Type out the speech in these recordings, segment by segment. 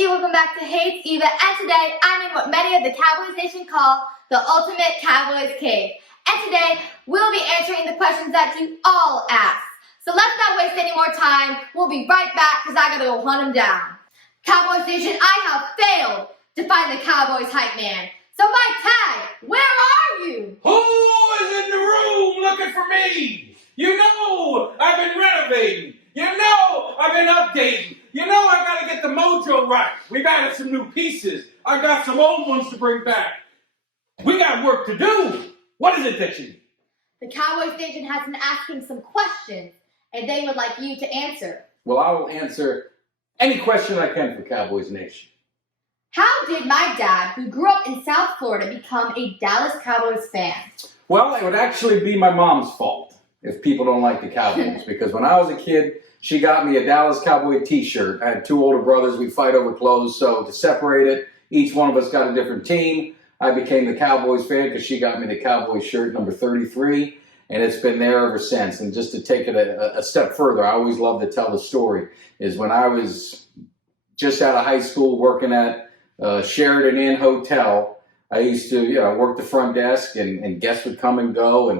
Eva, welcome back to Hey, it's Eva, and today I'm in what many of the Cowboys Nation call the ultimate Cowboys Cave. And today we'll be answering the questions that you all ask. So let's not waste any more time. We'll be right back because I gotta go hunt him down. Cowboys Nation, I have failed to find the Cowboys hype man. So Mike Tag, where are you? Who is in the room looking for me? You know I've been renovating. You know I've been updating. You know I gotta get the mojo right. We've added some new pieces. I got some old ones to bring back. We got work to do. What is it that you need? The Cowboys Nation has been asking some questions, and they would like you to answer. Well, I will answer any question I can for Cowboys Nation. How did my dad, who grew up in South Florida, become a Dallas Cowboys fan? Well, it would actually be my mom's fault if people don't like the Cowboys. Because when I was a kid, she got me a Dallas Cowboy t-shirt. I had two older brothers. We'd fight over clothes. So to separate it, each one of us got a different team. I became the Cowboys fan because she got me the Cowboys shirt number 33. And it's been there ever since. And just to take it a step further, I always love to tell the story, is when I was just out of high school working at Sheridan Inn Hotel, I used to work the front desk, and guests would come and go,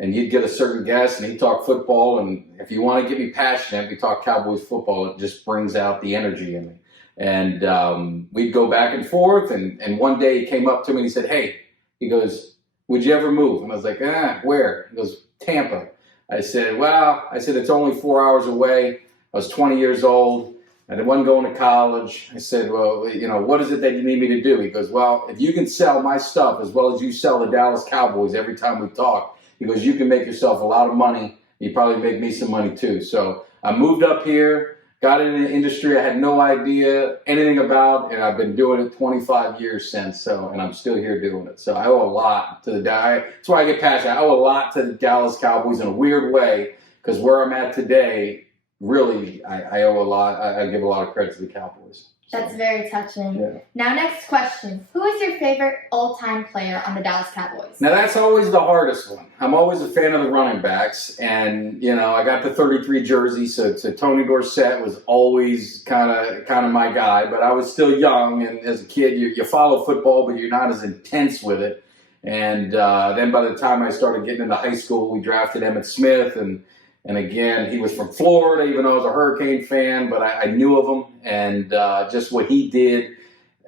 and you'd get a certain guest, and he'd talk football, and if you want to get me passionate, we talk Cowboys football, it just brings out the energy in me. And we'd go back and forth, and one day he came up to me and he said, "Hey," he goes, "would you ever move?" And I was like, "Where?" He goes, "Tampa." I said, it's only 4 hours away. I was 20 years old. I wasn't going to college. I said, "Well, what is it that you need me to do?" He goes, "Well, if you can sell my stuff as well as you sell the Dallas Cowboys every time we talk," he goes, "you can make yourself a lot of money. You probably make me some money too." So I moved up here, got into the industry I had no idea anything about, and I've been doing it 25 years since. So, and I'm still here doing it. So I owe a lot to the Dallas. That's why I get passionate. I owe a lot to the Dallas Cowboys in a weird way, because where I'm at today, really, I owe a lot. I give a lot of credit to the Cowboys. So. That's very touching. Yeah. Now, next question. Who is your favorite all-time player on the Dallas Cowboys? Now, that's always the hardest one. I'm always a fan of the running backs. And, I got the 33 jersey, so Tony Dorsett was always kind of my guy. But I was still young, and as a kid, you follow football, but you're not as intense with it. And then by the time I started getting into high school, we drafted Emmitt Smith, and again, he was from Florida, even though I was a Hurricane fan, but I knew of him. And just what he did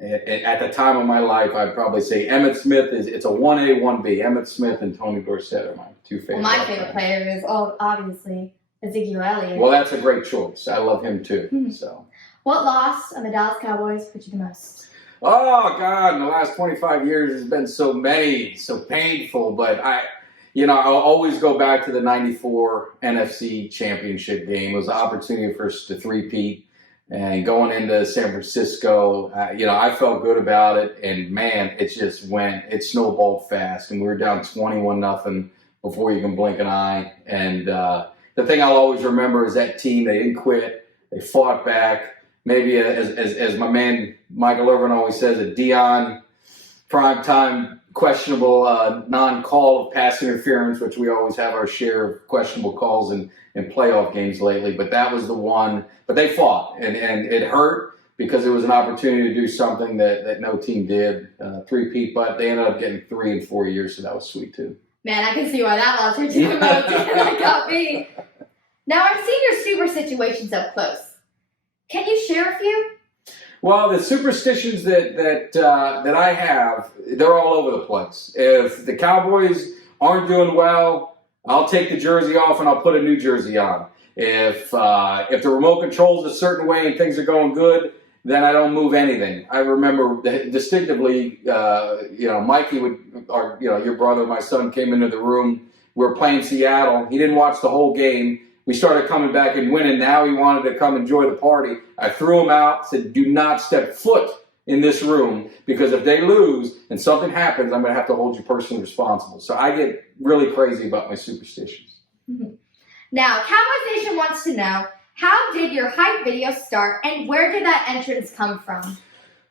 at the time of my life, I'd probably say Emmitt Smith it's a 1A, 1B. Emmitt Smith and Tony Dorsett are my two favorites. Well, my favorite player is obviously Ezekiel Elliott. Well, that's a great choice. I love him too. Mm-hmm. So, what loss on the Dallas Cowboys hurt you the most? Oh, God, in the last 25 years, there's been so many, so painful, but I'll always go back to the 94 NFC Championship game. It was an opportunity for us to three-peat, and going into San Francisco, I felt good about it, and man, it snowballed fast, and we were down 21-0 before you can blink an eye. And the thing I'll always remember is that team, they didn't quit, they fought back. Maybe as my man Michael Irvin always says, a Dion primetime questionable non-call of pass interference, which we always have our share of questionable calls in playoff games lately. But that was the one. But they fought, and it hurt because it was an opportunity to do something that no team did, three-peat, but they ended up getting 3 in 4 years, so that was sweet too. Man, I can see why that loss hurt you the most. That got me. Now, I've seen your super situations up close. Can you share a few? Well, the superstitions that I have, they're all over the place. If the Cowboys aren't doing well, I'll take the jersey off and I'll put a new jersey on. If the remote control's a certain way and things are going good, then I don't move anything. I remember distinctively, Mikey your brother, my son, came into the room. We were playing Seattle. He didn't watch the whole game. We started coming back and winning. Now he wanted to come enjoy the party. I threw him out, said, "Do not step foot in this room, because if they lose and something happens, I'm going to have to hold you personally responsible." So I get really crazy about my superstitions. Mm-hmm. Now, Cowboys Nation wants to know, how did your hype video start, and where did that entrance come from?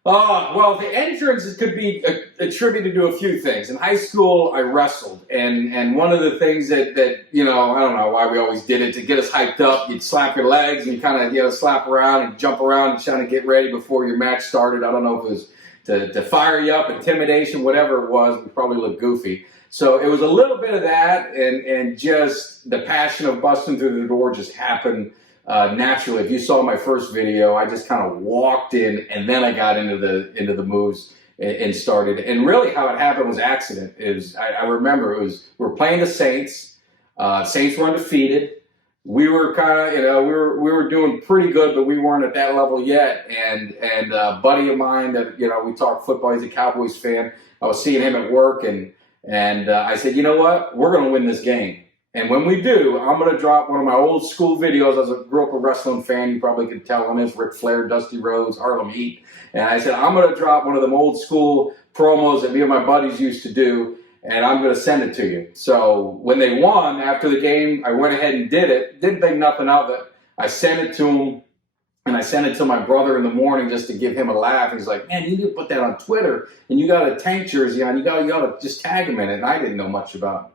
Well, the entrance could be attributed to a few things. In high school, I wrestled, and one of the things that I don't know why we always did it, to get us hyped up, you'd slap your legs and you kind of slap around and jump around and trying to get ready before your match started. I don't know if it was to fire you up, intimidation, whatever it was. We probably looked goofy. So it was a little bit of that, and just the passion of busting through the door just happened naturally. If you saw my first video, I just kind of walked in, and then I got into the moves and started. And really, how it happened was accident. I remember we were playing the Saints. Saints were undefeated. We were kind of we were doing pretty good, but we weren't at that level yet. And a buddy of mine that we talked football. He's a Cowboys fan. I was seeing him at work, and I said, you know what? We're going to win this game. And when we do, I'm going to drop one of my old school videos. I grew up a wrestling fan. You probably could tell on this. Ric Flair, Dusty Rhodes, Harlem Heat. And I said, I'm going to drop one of them old school promos that me and my buddies used to do, and I'm going to send it to you. So when they won after the game, I went ahead and did it. Didn't think nothing of it. I sent it to them, and I sent it to my brother in the morning just to give him a laugh. He's like, man, you need to put that on Twitter, and you got a Tank jersey on. You got to just tag him in it. And I didn't know much about,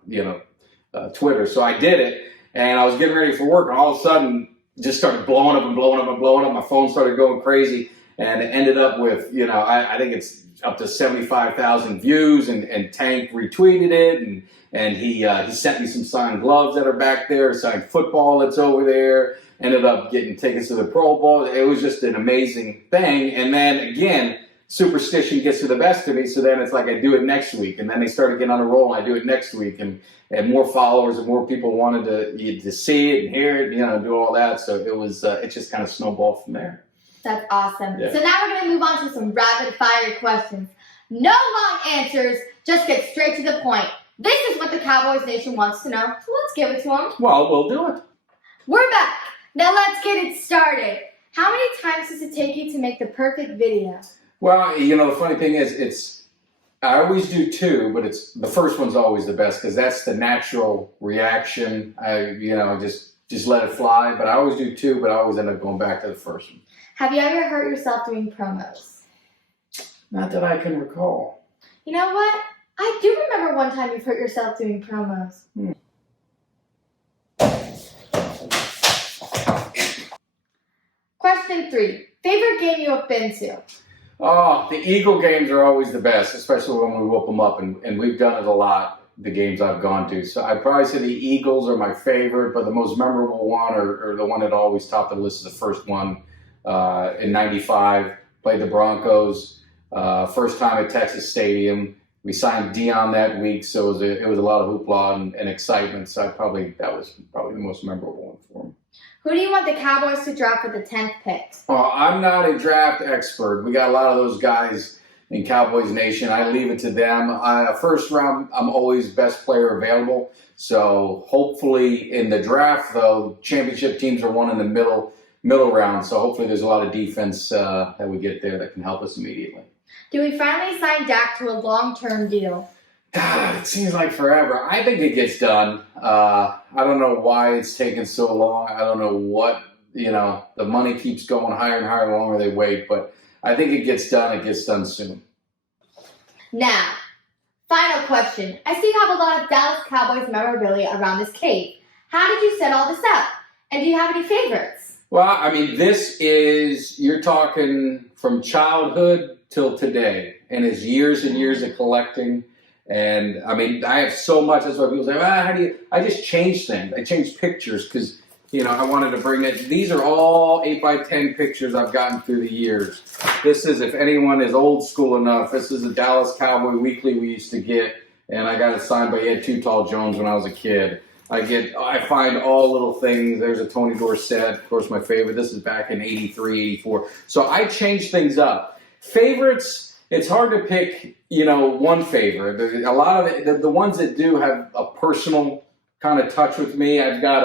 Twitter. So I did it, and I was getting ready for work, and all of a sudden just started blowing up and blowing up and blowing up. My phone started going crazy, and it ended up with, I think it's up to 75,000 views, and Tank retweeted it, and he sent me some signed gloves that are back there, signed football that's over there, ended up getting tickets to the Pro Bowl. It was just an amazing thing. And then again, superstition gets to the best of me, so then it's like I do it next week, and then they started getting on a roll, and I do it next week, and more followers and more people wanted to see it and hear it, do all that. So it just kind of snowballed from there. That's awesome. Yeah. So now we're going to move on to some rapid fire questions. No long answers, just get straight to the point. This is what the Cowboys Nation wants to know, so let's give it to them. Well, we'll do it. We're back. Now let's get it started. How many times does it take you to make the perfect video? Well, the funny thing is, I always do two, but the first one's always the best because that's the natural reaction. I just let it fly. But I always do two, but I always end up going back to the first one. Have you ever hurt yourself doing promos? Not that I can recall. You know what? I do remember one time you've hurt yourself doing promos. Question 3. Favorite game you have been to? Oh, the Eagle games are always the best, especially when we whoop them up, and we've done it a lot, the games I've gone to. So I'd probably say the Eagles are my favorite, but the most memorable one, or the one that always topped the list, is the first one in '95. Played the Broncos, first time at Texas Stadium. We signed Dion that week, so it was a lot of hoopla and excitement. So that was probably the most memorable one for me. Who do you want the Cowboys to draft with the 10th pick? Well, I'm not a draft expert. We got a lot of those guys in Cowboys Nation. I leave it to them. First round, I'm always best player available. So hopefully in the draft, though, championship teams are won in the middle round. So hopefully there's a lot of defense that we get there that can help us immediately. Do we finally sign Dak to a long-term deal? God, it seems like forever. I think it gets done. I don't know why it's taken so long. I don't know what, the money keeps going higher and higher the longer they wait, but I think it gets done. It gets done soon. Now, final question. I see you have a lot of Dallas Cowboys memorabilia around this cave. How did you set all this up? And do you have any favorites? Well, I mean, you're talking from childhood till today, and it's years and years of collecting. And I mean, I have so much. That's why people say, how do you? I just change things. I change pictures because, I wanted to bring it. These are all 8x10 pictures I've gotten through the years. This is, if anyone is old school enough, this is a Dallas Cowboy Weekly we used to get, and I got it signed by Ed Too Tall Jones when I was a kid. I find all little things. There's a Tony Dorsett, of course, my favorite. This is back in 83, 84. So I change things up. Favorites, it's hard to pick, one favorite. A lot of the ones that do have a personal kind of touch with me. I've got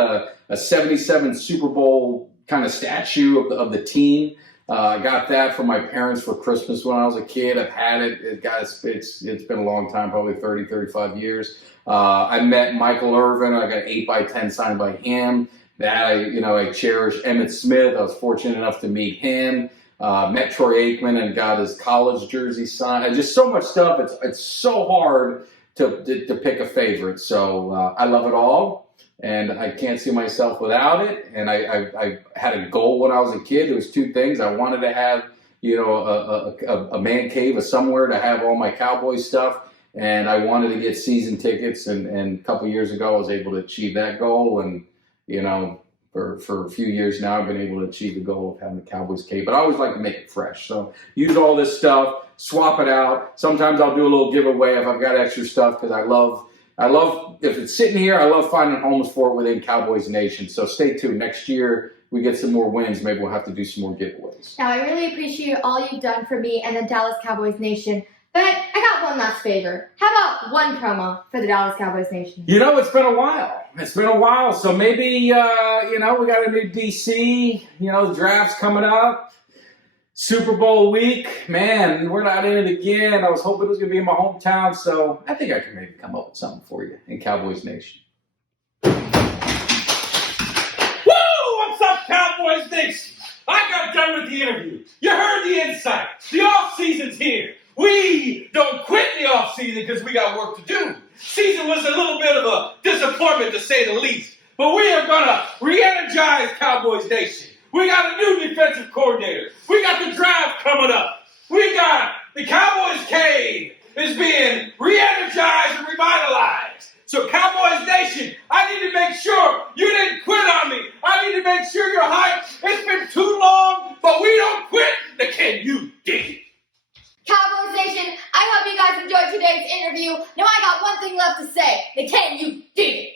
a 77 Super Bowl kind of statue of the team. I got that from my parents for Christmas when I was a kid. I've had it. It's been a long time, probably 30, 35 years. I met Michael Irvin. I got an 8x10 signed by him. That I cherish. Emmitt Smith. I was fortunate enough to meet him. met Troy Aikman and got his college jersey signed. And just so much stuff. It's so hard to pick a favorite. So I love it all, and I can't see myself without it. And I had a goal when I was a kid. There was two things. I wanted to have, a man cave or somewhere to have all my Cowboys stuff. And I wanted to get season tickets. And a couple years ago, I was able to achieve that goal. And, for a few years now, I've been able to achieve the goal of having the Cowboys Cave. But I always like to make it fresh. So use all this stuff, swap it out. Sometimes I'll do a little giveaway if I've got extra stuff, because I love, if it's sitting here, I love finding homes for it within Cowboys Nation. So stay tuned. Next year, we get some more wins. Maybe we'll have to do some more giveaways. Now, I really appreciate all you've done for me and the Dallas Cowboys Nation. But I got one last favor. How about one promo for the Dallas Cowboys Nation? It's been a while. So maybe, we got a new DC. The draft's coming up. Super Bowl week. Man, we're not in it again. I was hoping it was going to be in my hometown. So I think I can maybe come up with something for you in Cowboys Nation. Woo! What's up, Cowboys Nation? I got done with the interview. You heard the insight. The off-season's here. We don't quit the off-season because we got work to do. Season was a little bit of a disappointment, to say the least. But we are going to re-energize Cowboys Nation. We got a new defensive coordinator. We got the draft coming up. We got the Cowboys Cave is being re-energized and revitalized. So Cowboys Nation, I need to make sure you didn't quit on me. I need to make sure you're hyped. It's been too long, but we don't quit. The Can You Dig It? Cowboys Nation, I hope you guys enjoyed today's interview. Now I got one thing left to say. The Can You Dig It?